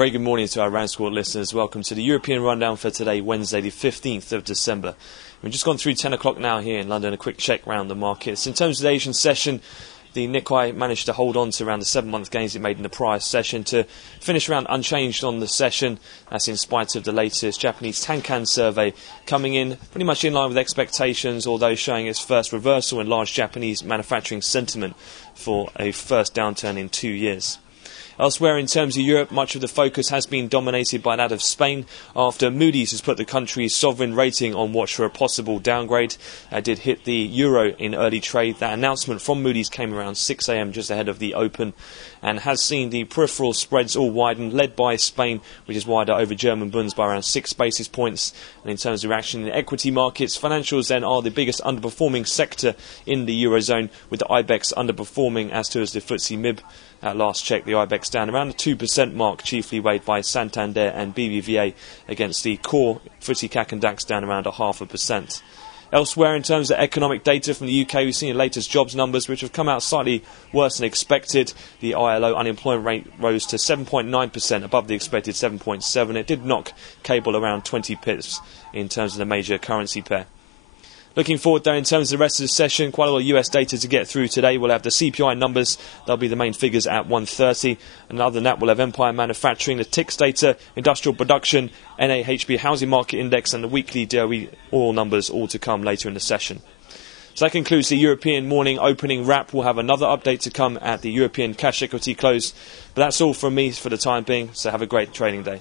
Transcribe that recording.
very good morning to our RANsquawk listeners. Welcome to the European Rundown for today, Wednesday the 15th of December. We've just gone through 10 o'clock now here in London, a quick check round the markets. In terms of the Asian session, the Nikkei managed to hold on to around the 7-month gains it made in the prior session to finish around unchanged on the session. That's in spite of the latest Japanese Tankan survey coming in pretty much in line with expectations, although showing its first reversal in large Japanese manufacturing sentiment for a first downturn in 2 years. Elsewhere in terms of Europe, much of the focus has been dominated by that of Spain after Moody's has put the country's sovereign rating on watch for a possible downgrade. It did hit the euro in early trade. That announcement from Moody's came around 6 a.m. just ahead of the open and has seen the peripheral spreads all widen, led by Spain, which is wider over German bonds by around 6 basis points. And in terms of reaction in equity markets, financials then are the biggest underperforming sector in the Eurozone, with the IBEX underperforming as to as the FTSE MIB. At last check, the IBEX down around the 2% mark, chiefly weighed by Santander and BBVA, against the core FTSE CAC and DAX down around 0.5%. Elsewhere, in terms of economic data from the UK, we've seen the latest jobs numbers, which have come out slightly worse than expected. The ILO unemployment rate rose to 7.9%, above the expected 7.7%. It did knock cable around 20 pips in terms of the major currency pair. Looking forward, though, in terms of the rest of the session, quite a lot of US data to get through today. We'll have the CPI numbers. They'll be the main figures at 1:30. And other than that, we'll have Empire Manufacturing, the TICS data, industrial production, NAHB housing market index, and the weekly DOE oil numbers all to come later in the session. So that concludes the European morning opening wrap. We'll have another update to come at the European cash equity close. But that's all from me for the time being, so have a great trading day.